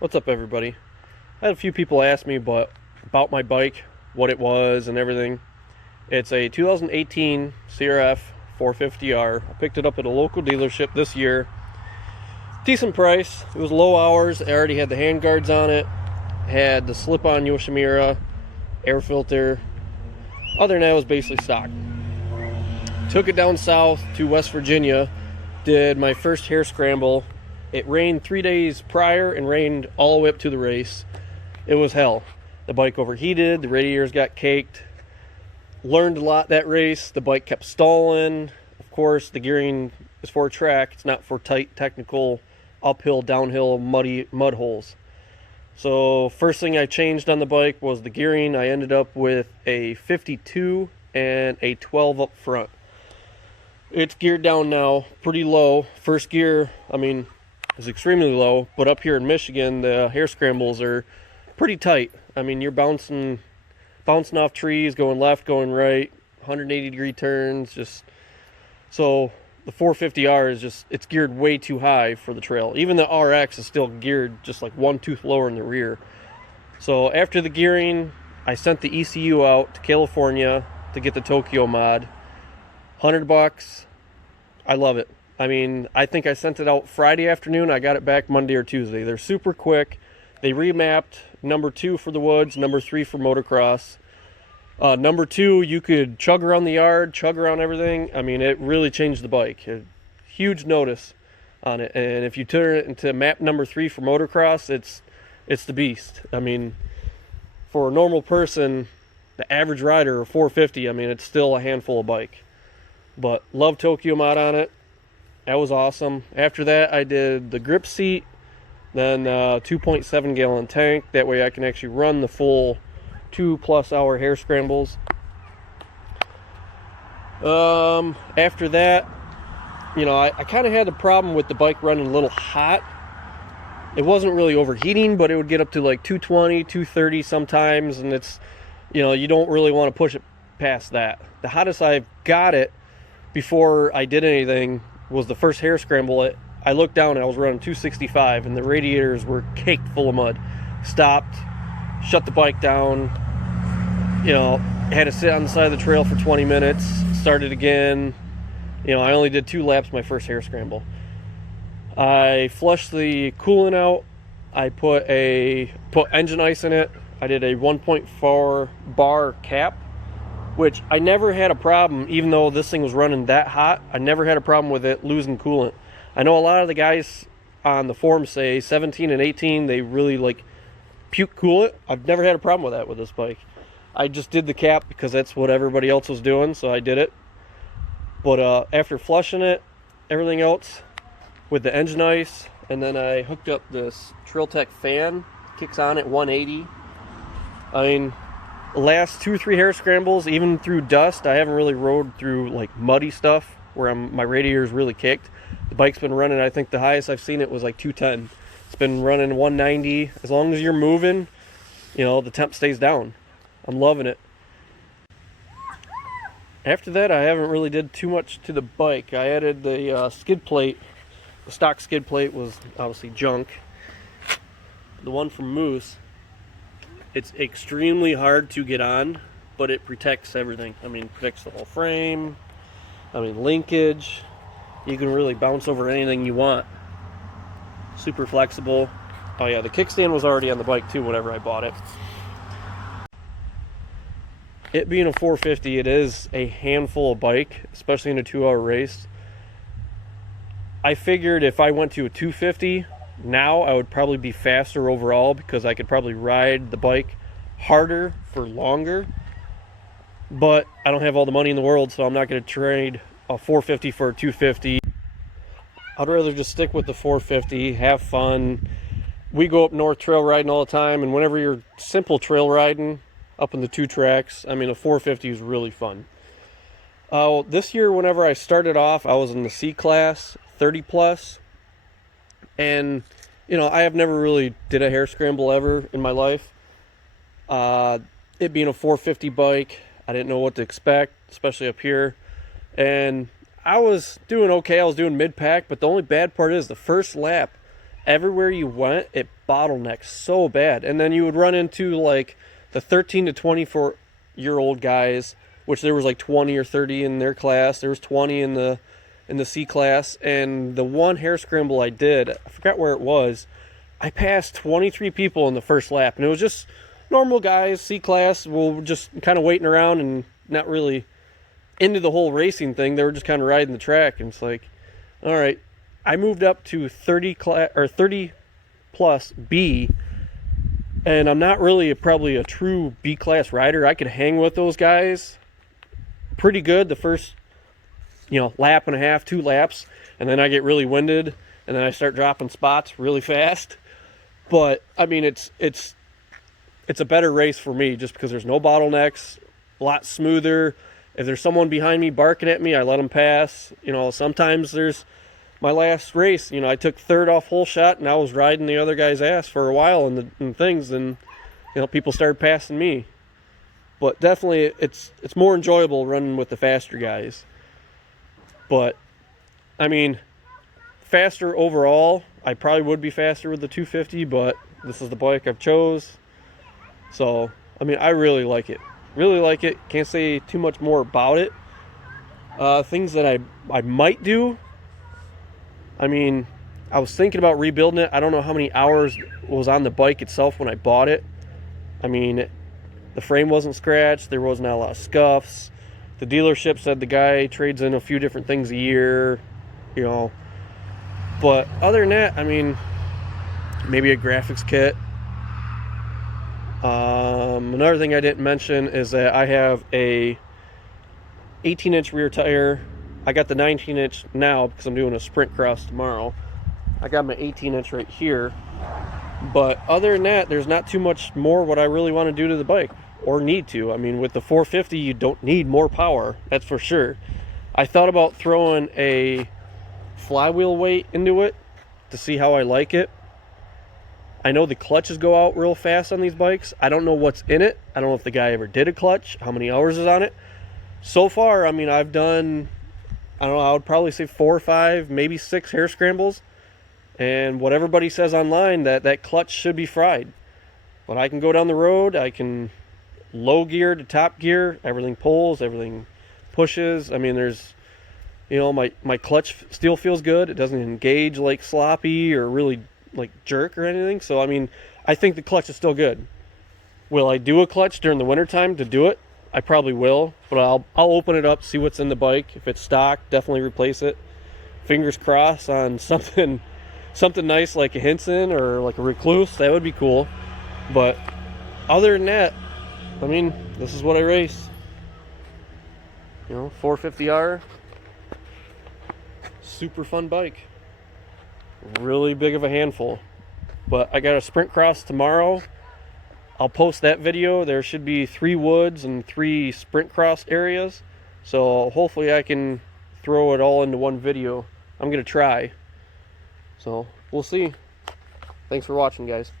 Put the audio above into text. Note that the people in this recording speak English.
What's up, everybody? I had a few people ask me about my bike, what it was, and everything. It's a 2018 crf450r. I picked it up at a local dealership this year. Decent price. It was low hours. I already had the hand guards on it. Had the slip-on Yoshimura, air filter. Other than that, it was basically stock. Took it down south to West Virginia. Did my first hare scramble. It rained 3 days prior and rained all the way up to the race. It was hell. The bike overheated, the radiators got caked. Learned a lot that race. The bike kept stalling. Of course, the gearing is for a track. It's not for tight, technical, uphill, downhill, mud holes. So first thing I changed on the bike was the gearing. I ended up with a 52 and a 12 up front. It's geared down now, pretty low. First gear, is extremely low, but up here in Michigan, the hare scrambles are pretty tight. You're bouncing off trees, going left, going right, 180-degree turns. So the 450R it's geared way too high for the trail. Even the RX is still geared just like one tooth lower in the rear. So after the gearing, I sent the ECU out to California to get the Tokyo mod. $100. I love it. I think I sent it out Friday afternoon. I got it back Monday or Tuesday. They're super quick. They remapped number 2 for the woods, number 3 for motocross. Number 2, you could chug around the yard, chug around everything. It really changed the bike. Huge notice on it. And if you turn it into map number 3 for motocross, it's the beast. For a normal person, the average rider, a 450, it's still a handful of bike. But love Tokyo mod on it. That was awesome. After that, I did the grip seat, then 2.7 gallon tank. That way I can actually run the full 2+ hour hare scrambles. After that, I kind of had a problem with the bike running a little hot. It wasn't really overheating, but it would get up to like 220, 230 sometimes, and it's, you don't really want to push it past that. The hottest I've got it before I did anything was the first hare scramble. I looked down and I was running 265 and the radiators were caked full of mud. Stopped, shut the bike down, had to sit on the side of the trail for 20 minutes, started again. I only did 2 laps my first hare scramble. I flushed the coolant out. I put engine ice in it. I did a 1.4 bar cap, which I never had a problem, even though this thing was running that hot. I never had a problem with it losing coolant. I know a lot of the guys on the forums say 17 and 18, they really puke coolant. I've never had a problem with that with this bike. I just did the cap because that's what everybody else was doing, so I did it. But after flushing it, everything else with the engine ice, and then I hooked up this Trail Tech fan, kicks on at 180. The last 2 or 3 hare scrambles, even through dust, I haven't really rode through muddy stuff where my radiator's really kicked. The bike's been running, I think the highest I've seen it was 210. It's been running 190. As long as you're moving, the temp stays down. I'm loving it. After that, I haven't really did too much to the bike. I added the skid plate. The stock skid plate was obviously junk. The one from Moose, it's extremely hard to get on, but it protects everything. Protects the whole frame. Linkage. You can really bounce over anything you want. Super flexible. Oh yeah, the kickstand was already on the bike too whenever I bought it. It being a 450, it is a handful of bike, especially in a 2-hour race. I figured if I went to a 250, now I would probably be faster overall because I could probably ride the bike harder for longer. But I don't have all the money in the world, so I'm not going to trade a 450 for a 250. I'd rather just stick with the 450, have fun. We go up north trail riding all the time, and whenever you're simple trail riding up in the 2 tracks, a 450 is really fun. This year, whenever I started off, I was in the C class, 30 plus, and I have never really did a hare scramble ever in my life. It being a 450 bike, I didn't know what to expect, especially up here. And I was doing okay. I was doing mid-pack, but the only bad part is the first lap, everywhere you went, it bottlenecked so bad. And then you would run into like the 13 to 24-year-old guys, which there was like 20 or 30 in their class. There was 20 in the C class. And the one hare scramble I did, I forgot where it was, I passed 23 people in the first lap. And it was just normal guys, C class, were just kind of waiting around and not really into the whole racing thing. They were just kind of riding the track. And it's like, all right, I moved up to 30 plus B, and I'm not really probably a true B class rider. I could hang with those guys pretty good the first, lap and a half, 2 laps, and then I get really winded, and then I start dropping spots really fast. But I mean, it's a better race for me just because there's no bottlenecks, a lot smoother. If there's someone behind me barking at me, I let them pass. Sometimes there's my last race, I took 3rd off hole shot, and I was riding the other guy's ass for a while and things, and people started passing me. But definitely, it's more enjoyable running with the faster guys. But I mean, faster overall, I probably would be faster with the 250, but this is the bike I've chose. So I mean, I really like it. Really like it. Can't say too much more about it. Things that I might do. I mean, I was thinking about rebuilding it. I don't know how many hours was on the bike itself when I bought it. I mean, the frame wasn't scratched. There was not a lot of scuffs. The dealership said the guy trades in a few different things a year, But other than that, I mean, maybe a graphics kit. Another thing I didn't mention is that I have a 18-inch rear tire. I got the 19-inch now because I'm doing a sprint cross tomorrow. I got my 18-inch right here. But other than that, there's not too much more what I really want to do to the bike or need to. I mean, with the 450, you don't need more power. That's for sure. I thought about throwing a flywheel weight into it to see how I like it. I know the clutches go out real fast on these bikes. I don't know what's in it. I don't know if the guy ever did a clutch, how many hours is on it. So far, I mean, I've done, I don't know, I would probably say 4 or 5, maybe 6 hare scrambles. And what everybody says online, that clutch should be fried. But I can go down the road, I can low gear to top gear, everything pulls, everything pushes. I mean, there's, my clutch still feels good. It doesn't engage like sloppy or really like jerk or anything. So, I mean, I think the clutch is still good. Will I do a clutch during the wintertime to do it? I probably will, but I'll open it up, see what's in the bike. If it's stock, definitely replace it. Fingers crossed on something nice like a Hinson or like a Recluse. That would be cool. But other than that, I mean, this is what I race. 450R. Super fun bike. Really big of a handful. But I got a sprint cross tomorrow. I'll post that video. There should be 3 woods and 3 sprint cross areas. So hopefully I can throw it all into one video. I'm going to try. So we'll see. Thanks for watching, guys.